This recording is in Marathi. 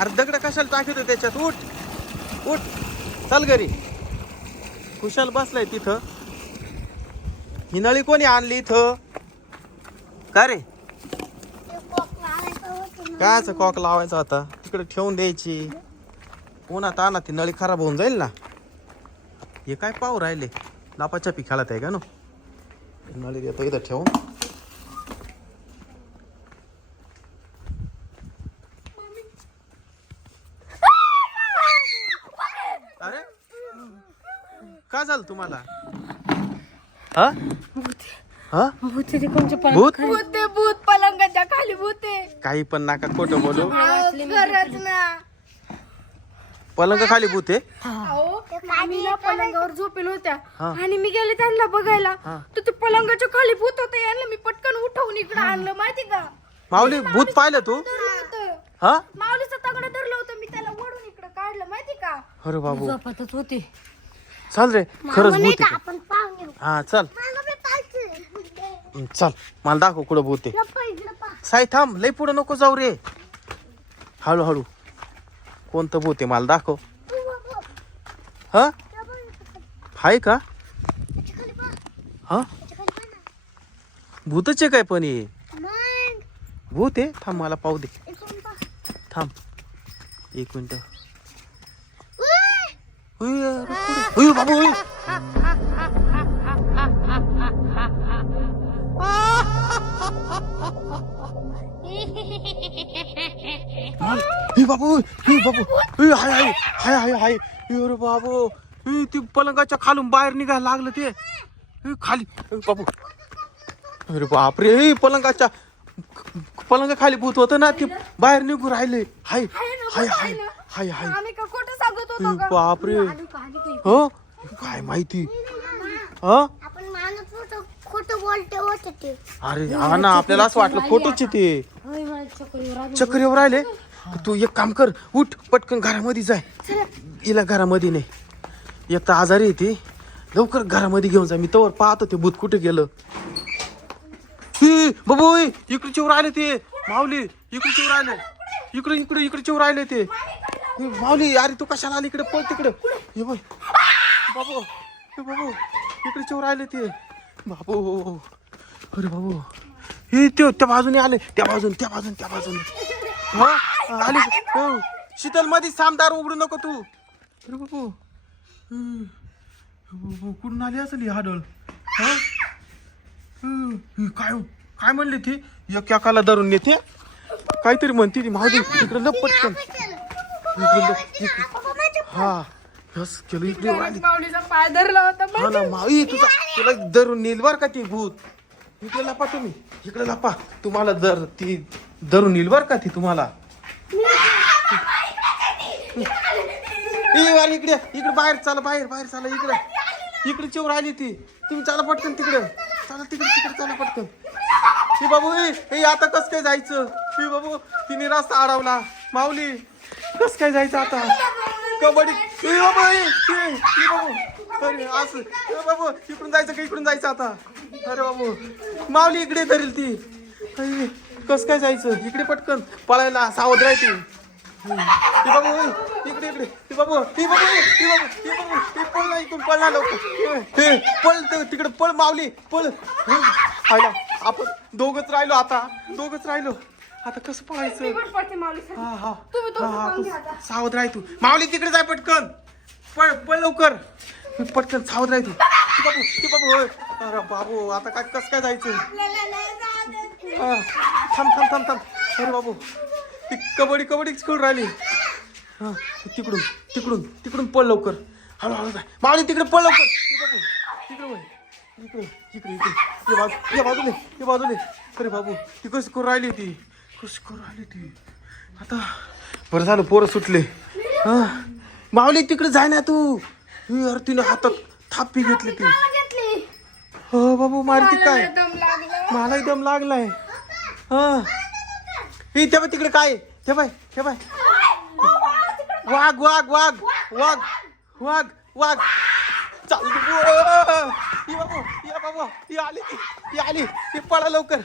अरे दगड कशाला टाकतो त्याच्यात? उठ. उठ. चल घरी. कुशाल बसलाय तिथं. ही नळी कोणी आणली इथं? का रे? कायच कॉक लावायचा होता तिकडे ठेवून द्यायची. उन्हात आणा ती नळी खराब होऊन जाईल ना. हे काय पाहू राहिले? लापाछपी खेळत आहे का नो? नळी देतो इथं ठेवून अरे का झालं तुम्हाला? हा? हा? भूत ते कोणचे पण भूत? भूत आहे, भूत. पलंगाच्या खाली भूत आहे. काही पण नाका खोटं बोलू. खरंच ना. पलंग खाली भूत आम्ही ना पलंगावर झोपेल होत्या. हा. आणि मी गेले त्यांना बघायला. हा. तर ते पलंगाच्या खाली भूत होतं. यांना मी पटकन उठवून इकडे आणलं माहिती का? माऊली भूत पाहिलं तू? हा? माऊलीचं तगड धरलं होतं. मी त्याला ओढून इकडे काढलं माहिती का? अरे बाबू. झोपतच होते. चल रे खरंच भूत आहे. आपण पाहून हा चल. हं, चल. मला दाखव कुठं भूत आहे. साई थांब. लई पुढं नको जाऊ रे. हळूहळू. कोणतं भूत आहे? मला दाखव. हा? हाय का? हा? भूतच आहे काय पण हे? भूत आहे? थांब मला पाहू दे. थांब. एक मिनिट. उय, बाबू. हे बाबू हे बाबू. हे हाय हाय हाय हाय हाय. अरे बाबू. हे ती पलंगाच्या खालून बाहेर निघायला लागलं ते. हे खाली. बाबू. अरे बापरे पलंगाच्या पलंगा खाली भूत होतं ना ते बाहेर निघू राहिले. हाय हाय हाय हाय हाय बापरे. हो? काय माहिती? हा? अरे हा ना आपल्याला असं वाटलं फोटोचे ते. आली. येऊ राहिले? तू एक काम कर उठ पटकन घरामध्ये जाय. हिला घरामध्ये नाही एक तर आजारी आहे ती. लवकर घरामध्ये घेऊन जा. मी तवर पाहतो ते भूत कुठे गेलं. बाबू इकडे चिवर आले ते. माऊली इकडे चिवर आले. इकडे इकडे इकडे चिवर आले ते. हे, माऊली अरे तू कशाला आली इकडे? पळ तिकडे. हे बघ बाबू हे बाबू. इकडे चोर आले ते. बाबू. अरे बाबू. हे ते त्या बाजूने आले. त्या बाजून त्या बाजून त्या बाजूने. हा? आले. हो. शीतलमध्ये सामदार उघडू नको तू. अरे बाबू. बाबू, कुठून आली असेल ही हाडळ? हा? काय काय म्हणले ते? एक एकाला धरून नेते. काहीतरी म्हणते ती माऊली. इकडे लप पटकन इकडे हा. यस केलं इकडे. आली माऊलीचा पाय धरला होता हा ना माई तुझा तुला धरून नेल बर का ती भूत? इकडे लपा तुम्ही. इकडे लपा. तुम्हाला दर ती धरून नेल बर का ती तुम्हाला? ए, अरे इकडे. इकडे बाहेर चला बाहेर बाहेर चला इकडे. इकडे चिवर आली ती. तुम्ही चला पटकन तिकडे. चला तिकडे तिकडे चला पटकन. ए बाबू ए ए, आता कस काय जायचं? ए बाबू तिने रस्ता अडवला. माऊली कस काय जायचं आता? कबड्डी. ए बाबू ए, ए, बाबू. अरे असं. ए बाबू इकडून जायचं का इकडून जायचं आता? अरे बाबू. माऊली इकडे धरेल ती. अरे, कस काय जायचं? इकडे पटकन. पळायला सावध राहते ए बाबू इकडे इकडे. ती बाबू ती बाबू ती ए बाबू ए बाबू. ती पळ इकडून पळ ना लवकर. ए, ए, पळ तिकडे पळ माऊली पळ. ए, आयला आपण दोघंच राहिलो आता. दोघंच राहिलो. आता कसं पळायचं पडते माऊली हा हा. तुम्ही हा, हा, पाहून तू घ्या आता. सावध राह तू. माऊली तिकडे जाय पटकन. पळ पळ लवकर. पटकन सावध राह तू. ती बाबू ती बाबू होय. अरे बाबू आता काय कसं काय जायचं? हा, थांब थांब थांब थांब. अरे बाबू ती कबड्डी कबड्डी खेळून राहिली? हा तिकडून तिकडून तिकडून पळ लवकर. हळू हळू जाय. माऊली तिकडे पळ लवकर. बाबू तिकडे वळ. इकडे इकडे इकडे. या बाजू या बाजूने या बाजूने. अरे बाबू ती कशी करून राहिली ती? कशी ती? आता बरं झालं पोरं सुटले. हा. माऊली तिकडे जाय ना तू. ही अरे तिने हातात थापी घेतली ती. हो बाबू मारती काय? मला एकदम लागलाय. हा. हे ते बाय तिकडे काय? हे बाय हे बाय. वाघ वाघ वाघ वाघ वाघ वाघ. चाल बाबू या बाबू या आली ती ही आली. ही पळा लवकर.